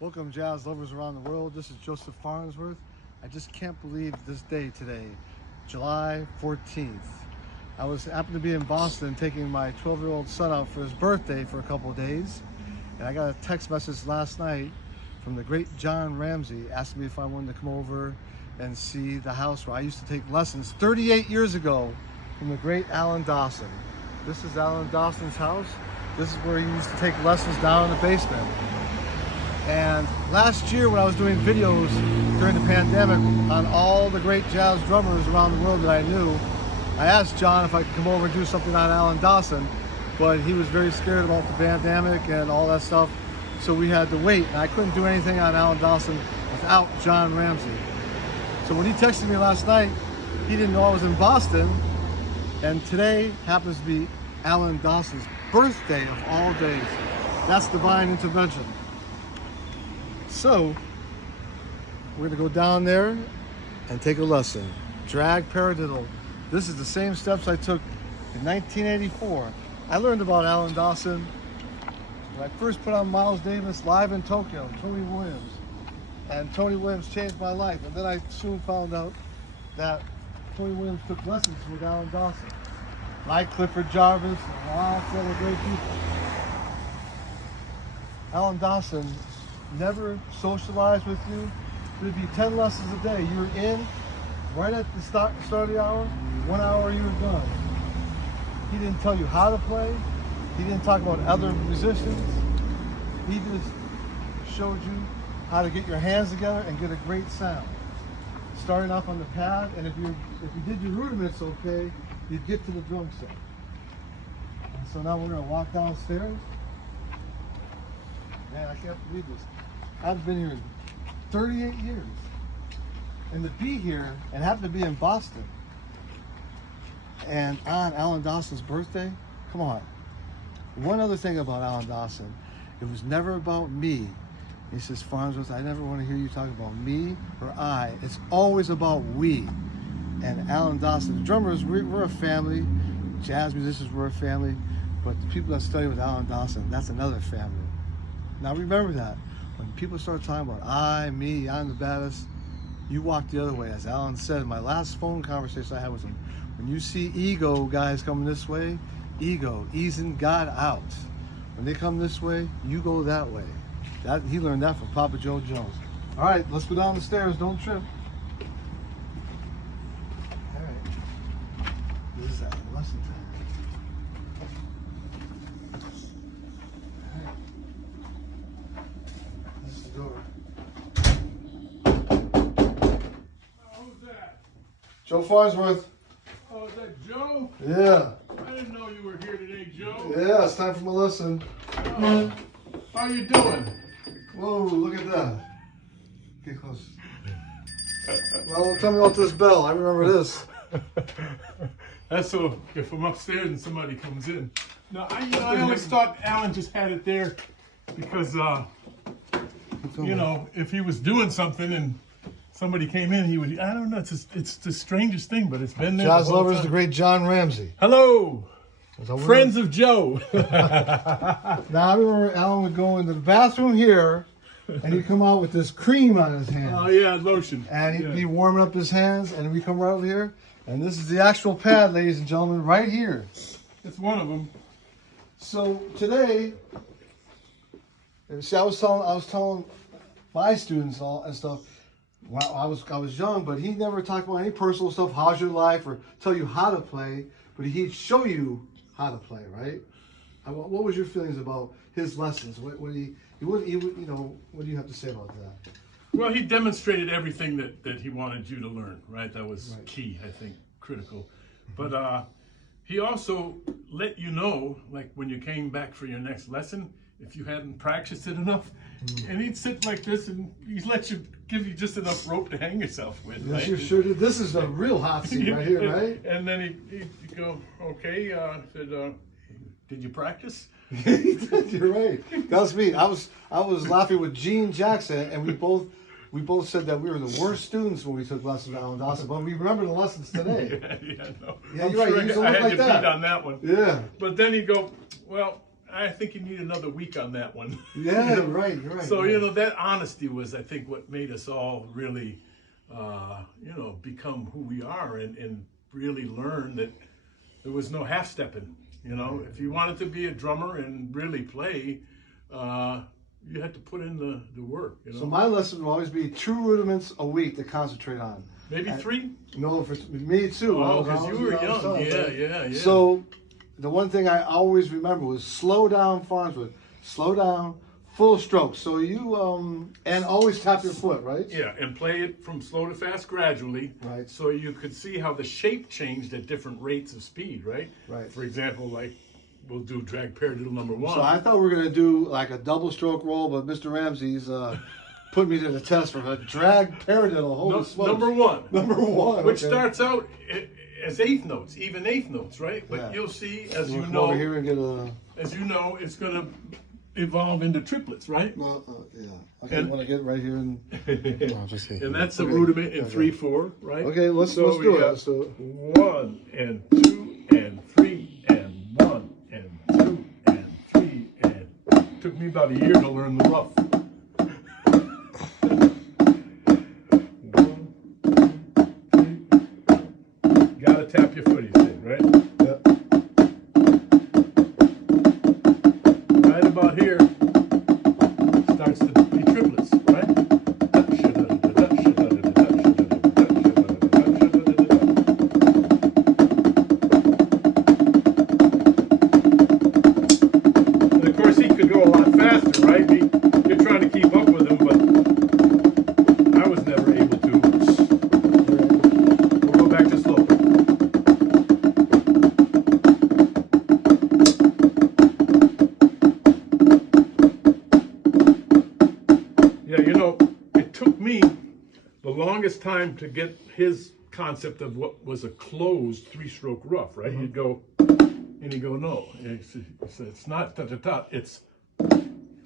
Welcome, jazz lovers around the world. This is Joseph Farnsworth. I just can't believe this day today, July 14th. I happened to be in Boston taking my 12-year-old son out for his birthday for a couple of days. And I got a text message last night from the great John Ramsay asking me if I wanted to come over and see the house where I used to take lessons 38 years ago from the great Alan Dawson. This is Alan Dawson's house. This is where he used to take lessons down in the basement. And last year when I was doing videos during the pandemic on all the great jazz drummers around the world that I knew, I asked John if I could come over and do something on Alan Dawson, but he was very scared about the pandemic and all that stuff, so we had to wait. And I couldn't do anything on Alan Dawson without John Ramsay. So when he texted me last night, he didn't know I was in Boston, and today happens to be Alan Dawson's birthday of all days. That's divine intervention. So, we're gonna go down there and take a lesson. Drag paradiddle. This is the same steps I took in 1984. I learned about Alan Dawson when I first put on Miles Davis live in Tokyo, Tony Williams. And Tony Williams changed my life. And then I soon found out that Tony Williams took lessons with Alan Dawson. Like Clifford Jarvis and lots of other great people. Alan Dawson never socialized with you. There'd be 10 lessons a day. You were in right at the start of the hour, 1 hour you were done. He didn't tell you how to play. He didn't talk about other musicians. He just showed you how to get your hands together and get a great sound. Starting off on the pad, and if you did your rudiments okay, you'd get to the drum set. And so now we're gonna walk downstairs. Man, I can't believe this. I've been here 38 years. And to be here and happen to be in Boston and on Alan Dawson's birthday, come on. One other thing about Alan Dawson, it was never about me. He says, Farnsworth, I never want to hear you talk about me or I. It's always about we. And Alan Dawson, the drummers, we're a family. Jazz musicians, we're a family. But the people that study with Alan Dawson, that's another family. Now remember that. When people start talking about I, me, I'm the baddest, you walk the other way. As Alan said in my last phone conversation I had with him, when you see ego guys coming this way, ego, easing God out. When they come this way, you go that way. He learned that from Papa Joe Jones. All right, let's go down the stairs. Don't trip. All right. This is lesson time. Who's that? Joe Farnsworth. Oh, is that Joe? Yeah. I didn't know you were here today, Joe. Yeah, it's time for my lesson. How you doing? Whoa, look at that. Get close. Well, tell me about this bell. I remember this. That's so if I'm upstairs and somebody comes in. No, I always thought Alan just had it there because, if he was doing something and somebody came in, he would, I don't know, it's the strangest thing, but it's been there. Jazz lovers, the great John Ramsay. Hello, friends of Joe. Now, I remember Alan would go into the bathroom here, and he'd come out with this cream on his hands. Oh, yeah, lotion. And he'd be warming up his hands, and we come right over here, and this is the actual pad, ladies and gentlemen, right here. It's one of them. So today, see, I was telling my students and stuff. Well, I was young, but he never talked about any personal stuff. How's your life, or tell you how to play, but he'd show you how to play, right? What was your feelings about his lessons? What do you have to say about that? Well, he demonstrated everything that he wanted you to learn, right? That was key, I think, critical. But he also let you know, like when you came back for your next lesson, if you hadn't practiced it enough, and he'd sit like this and he'd give you just enough rope to hang yourself with, yes, right? you sure did. This is a real hot seat right here, right? And then he'd go, okay, said, did you practice? You're right. That was me. I was laughing with Gene Jackson, and we both said that we were the worst students when we took lessons with Alan Dawson, but we remember the lessons today. No. Yeah, you're right. You used to I look had like you that. beat on that one. Yeah. But then he'd go, well, I think you need another week on that one. Yeah, right, you're right. So, right. you know, that honesty was, I think, what made us all really, you know, become who we are and really learn that there was no half-stepping. You know, if you wanted to be a drummer and really play, you had to put in the work. You know? So my lesson will always be 2 rudiments a week to concentrate on. Maybe 3? No, for me too. Oh, because you were young. Yeah. So the one thing I always remember was slow down, Farnsworth. Slow down, full stroke. So you and always tap your foot, right? Yeah, and play it from slow to fast gradually. Right. So you could see how the shape changed at different rates of speed, right? Right. For example, like we'll do drag paradiddle number 1. So I thought we were gonna do like a double stroke roll, but Mr. Ramsay's put me to the test for a drag paradiddle. Holy smokes. Number 1. Number 1. Which okay. starts out as 8th notes, even 8th notes, right? But Yeah. you'll see, as you Come know, over here and get a. as you know, it's gonna evolve into triplets, right? Well, yeah. Okay, And- I want to get right here and. I'll just see. And that's a Okay. rudiment in Okay. 3/4, right? Okay, let's So we do it. got Let's do it. 1 and 2 and 3 and 1 and 2 and 3 and took me about a year to learn the rough. 1, 2, 3. Gotta tap your foot, he said, right? Yep. Right about here starts to be triplets, right? And of course, he could go a lot faster, right? You're trying to keep up with him, but I was never able to. We'll go back to slow. Yeah, you know, it took me the longest time to get his concept of what was a closed 3-stroke rough, right? He'd go, and he'd go, no, it's not ta-ta-ta, it's,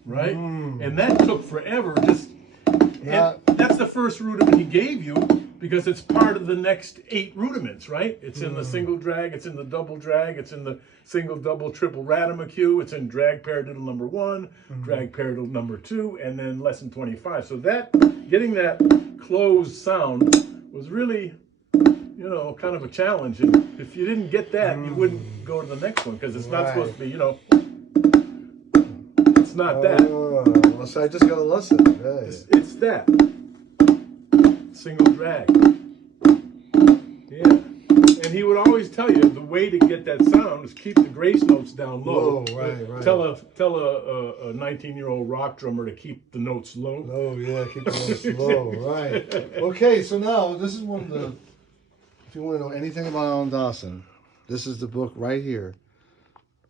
right? And that took forever, just, and that's the first rudiment he gave you, because it's part of the next 8 rudiments, right? It's in the single drag, it's in the double drag, it's in the single, double, triple Rademachew, it's in drag paradiddle number 1, drag paradiddle number 2, and then lesson 25. So that, getting that closed sound was really, you know, kind of a challenge. And if you didn't get that, you wouldn't go to the next one, because it's not supposed to be, you know, it's not that. Well, so I just got a lesson. Hey. It's that. Single drag. Yeah. And he would always tell you the way to get that sound is keep the grace notes down low. Low, right. Tell a 19-year-old rock drummer to keep the notes low. Oh, yeah, keep it low, right. Okay, so now this is one of the, if you want to know anything about Alan Dawson, this is the book right here.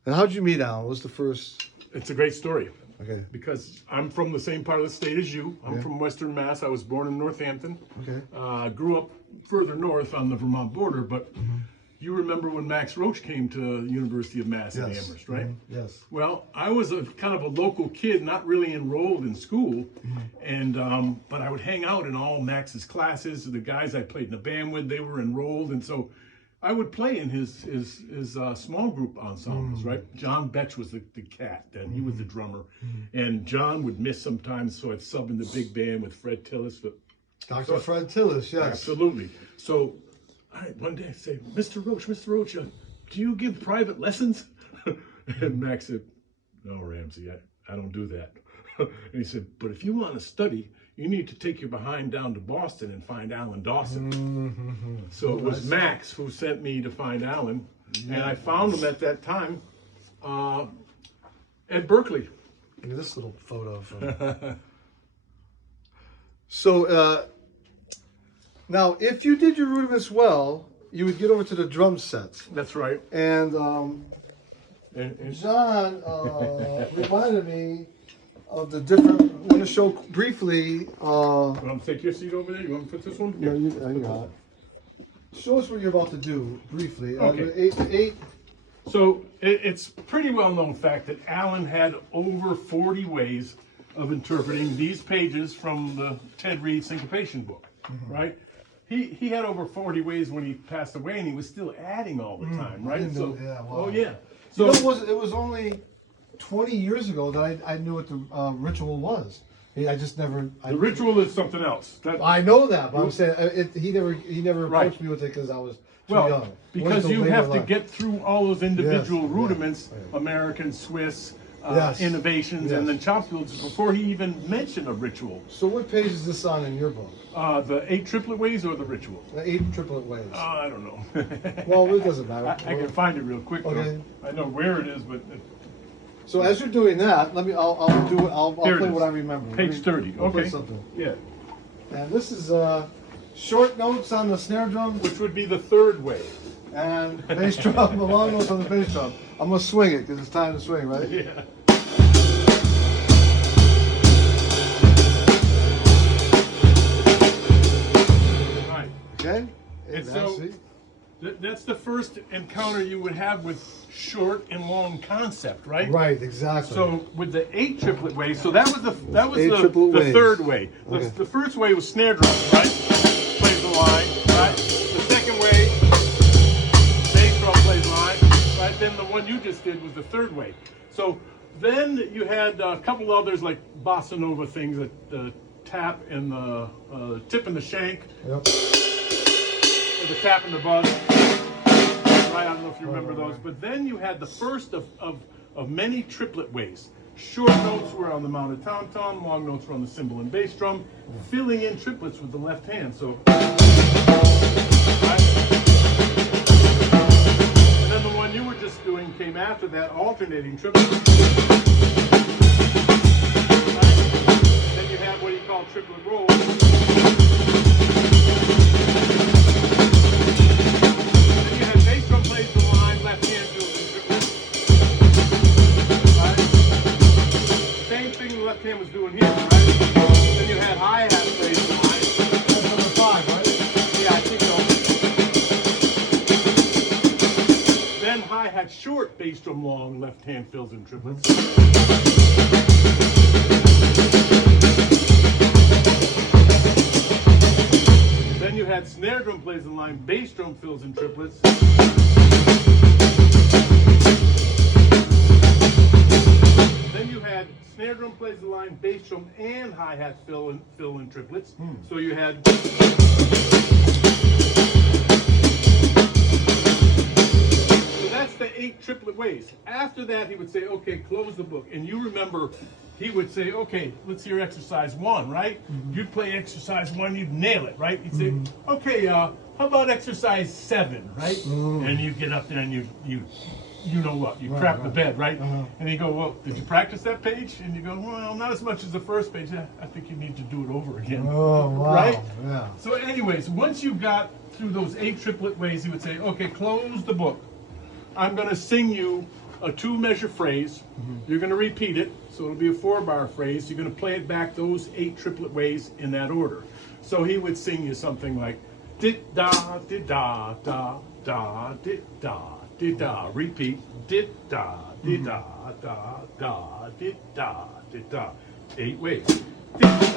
And how'd you meet Alan? What was the first? It's a great story. Okay. Because I'm from the same part of the state as you. I'm Yeah. from Western Mass. I was born in Northampton. Okay. Grew up further north on the Vermont border, but you remember when Max Roach came to the University of Mass in Yes. Amherst, right? Yes. Well, I was a kind of a local kid, not really enrolled in school, and but I would hang out in all Max's classes. The guys I played in the band with, they were enrolled, and so I would play in his small group ensembles, right? John Betch was the cat, and he was the drummer, and John would miss sometimes, so I'd sub in the big band with Fred Tillis. But Dr. Fred Tillis, yes. absolutely. So, all right, one day I say, Mr. Roach, do you give private lessons? And Max said, no, Ramsay, I don't do that. And he said, but if you want to study, you need to take your behind down to Boston and find Alan Dawson. So it was Max who sent me to find Alan, and I found him at that time at Berkeley. Look at this little photo from. So now, if you did your rudiments well, you would get over to the drum sets. That's right. And And John reminded me of the different. I want to show briefly. you want to take your seat over there? You want to put this one? Yeah, you got it. Show us what you're about to do briefly. Okay. Eight. So it's pretty well known fact that Alan had over 40 ways of interpreting these pages from the Ted Reed syncopation book, right? He had over 40 ways when he passed away, and he was still adding all the time, right? Wow. Oh yeah. So You know, it was only 20 years ago that I knew what the ritual was. I just never. The ritual is something else. I know that, but I'm saying he never approached me with it because I was too young. Because you have to get through all those individual rudiments, right. American, Swiss, Yes. innovations, Yes. and then Chopsfields before he even mentioned a ritual. So what page is this on in your book? The 8 triplet ways or the ritual? The 8 triplet ways. I don't know. Well, it doesn't matter. I can find it real quick. Okay. Though. I know where it is, but So as you're doing that, let me. I'll Here it play is. what I remember. Page 30. I'll play Okay. something. Yeah. And this is short notes on the snare drum Which would be the 3rd way. and bass drum. The long notes on the bass drum. I'm gonna swing it because it's time to swing, right? Yeah. Right. Okay. And so that's the first encounter you would have with short and long concept, right? Right. Exactly. So with the 8 triplet way, so that was the 8 triplet the ways. 3rd way. Okay. The first way was snare drum, right? Plays the line, right? The second way, bass drum plays line, right? Then the one you just did was the 3rd way. So then you had a couple others like bossa nova things, the tap and the tip and the shank, Yep. or the tap and the buzz. Right, I don't know if you remember those, but then you had the first of many triplet ways. Short notes were on the mounted tom-tom, long notes were on the cymbal and bass drum, filling in triplets with the left hand. So, right? And then the one you were just doing came after that, alternating triplets. Right? Then you have what you call triplet rolls. Left hand was doing here, right? Then you had hi-hat plays in line. That's number 5, right? Yeah, I think so. Then hi-hat short, bass drum long, left hand fills in triplets. Then you had snare drum plays in line, bass drum fills in triplets. Then you had snare drum plays the line, bass drum and hi-hat fill in triplets. So you had. So that's the 8 triplet ways. After that, he would say, okay, close the book. And you remember, he would say, okay, let's hear exercise 1, right? You'd play exercise 1, you'd nail it, right? He'd say, okay, how about exercise 7, right? And you get up there and you know what, you crap the bed, right? And you go, well, did you practice that page? And you go, well, not as much as the first page. I think you need to do it over again. Oh, wow. Right? Yeah. So anyways, once you got through those 8 triplet ways, he would say, okay, close the book. I'm going to sing you a 2-measure phrase. You're going to repeat it, so it'll be a 4-bar phrase. You're going to play it back those 8 triplet ways in that order. So he would sing you something like, did-da, did-da, da, da, did-da. Did-da, repeat, did-da, did-da, da, da, did-da, did-da. 8 ways. Did-da.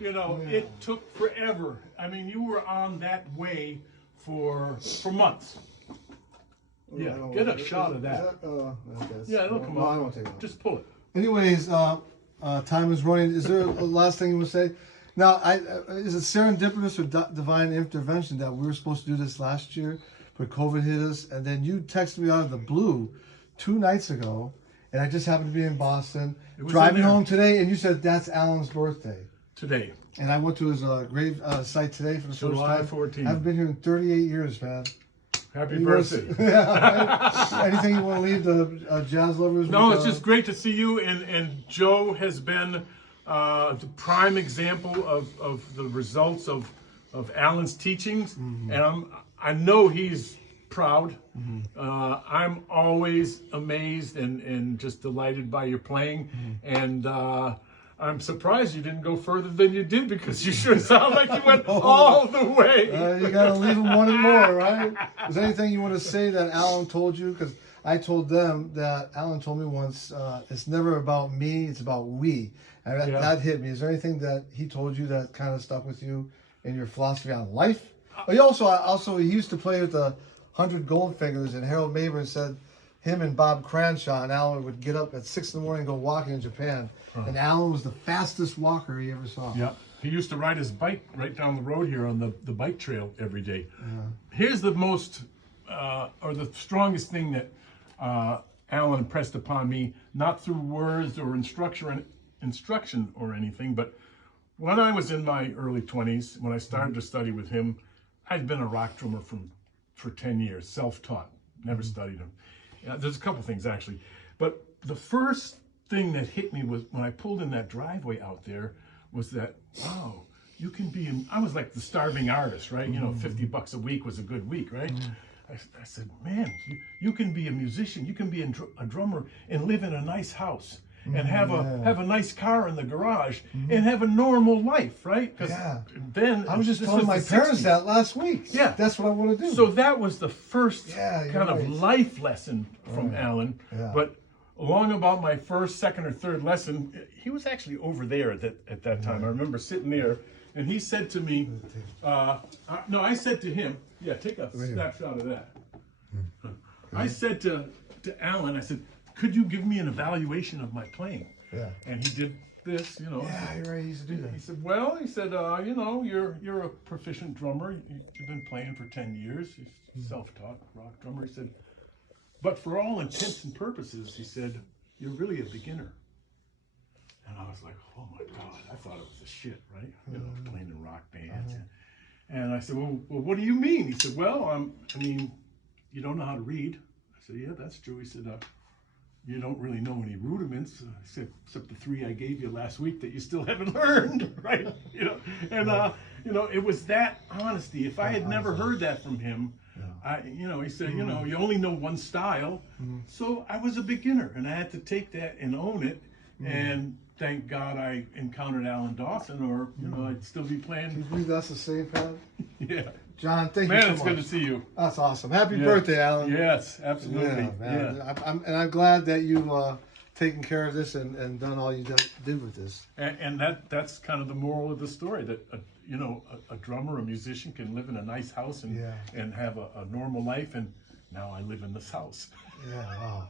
You know, it took forever. I mean, you were on that way for months. Yeah, get a shot of that. Yeah, it'll come no, out. I won't take it. Just pull it. Anyways, time is running. Is there a last thing you would say? Now, is it serendipitous or divine intervention that we were supposed to do this last year, when COVID hit us, and then you texted me out of the blue 2 nights ago, and I just happened to be in Boston, driving home today, and you said that's Alan's birthday. Today. And I went to his grave site today for the first July time. 14th. I haven't been here in 38 years, man. Happy birthday. Anything you want to leave the jazz lovers? No, it's just great to see you. And Joe has been the prime example of the results of Alan's teachings. Mm-hmm. And I know he's proud. Mm-hmm. I'm always amazed and just delighted by your playing. Mm-hmm. And I'm surprised you didn't go further than you did, because you sure sound like you went all the way. You got to leave them wanting more, right? Is there anything you want to say that Alan told you? Because I told them that Alan told me once, it's never about me, it's about we. And that hit me. Is there anything that he told you that kind of stuck with you in your philosophy on life? He he used to play with the 100 Goldfingers, and Harold Mabern said him and Bob Cranshaw and Alan would get up at 6 in the morning and go walking in Japan. And Alan was the fastest walker he ever saw. Yeah, he used to ride his bike right down the road here on the bike trail every day. Here's the most, or the strongest thing that Alan impressed upon me, not through words or instruction or anything, but when I was in my early 20s, when I started to study with him, I'd been a rock drummer for 10 years, self-taught, never studied him. There's a couple things actually, but the first thing that hit me was when I pulled in that driveway out there was that, wow, you can be I was like the starving artist, right? You know, $50 a week was a good week, right? I said, man, you can be a musician, you can be a drummer and live in a nice house and have a nice car in the garage and have a normal life, right? Because then I was just telling my parents that last week. Yeah, that's what I want to do. So that was the first kind of life lesson from Alan. But along about my first, second, or third lesson, he was actually over there at that time. I remember sitting there, and he said to me, no, I said to him, take a snapshot of that. I said to Alan, I said, could you give me an evaluation of my playing? Yeah. And he did this, you know. Yeah, you're right, he used to do that. He said, well, you know, you're a proficient drummer. You've been playing for 10 years. He's self-taught rock drummer. He said, but for all intents and purposes, he said, you're really a beginner. And I was like, oh my God, I thought it was the shit, right? You know, playing in rock bands. And I said, well, what do you mean? He said, well, I mean, you don't know how to read. I said, yeah, that's true. He said, you don't really know any rudiments, except the 3 I gave you last week that you still haven't learned, right? You know, and you know, it was that honesty. If I had never heard that from him, he said, you know, you only know one style. So I was a beginner, and I had to take that and own it. And thank God I encountered Alan Dawson, or you know, I'd still be playing. Can you believe that's the same path? Yeah. John, thank you so much. Man, it's good to see you. That's awesome. Happy birthday, Alan. Yes, absolutely. Yeah, I'm glad that you've taken care of this and done all you did with this. And that's kind of the moral of the story, that you know, a drummer, a musician can live in a nice house and have a normal life. And now I live in this house. Yeah. Wow.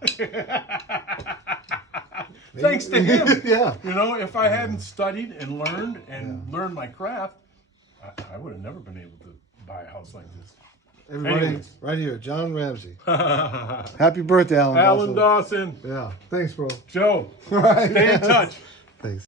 Thanks to him. Yeah. You know, if I hadn't studied and learned my craft, I would have never been able to buy a house like this. Everybody, right here, John Ramsay. Happy birthday, Alan Dawson. Alan Dawson. Yeah. Thanks, bro. Joe, Right. stay in touch. Thanks.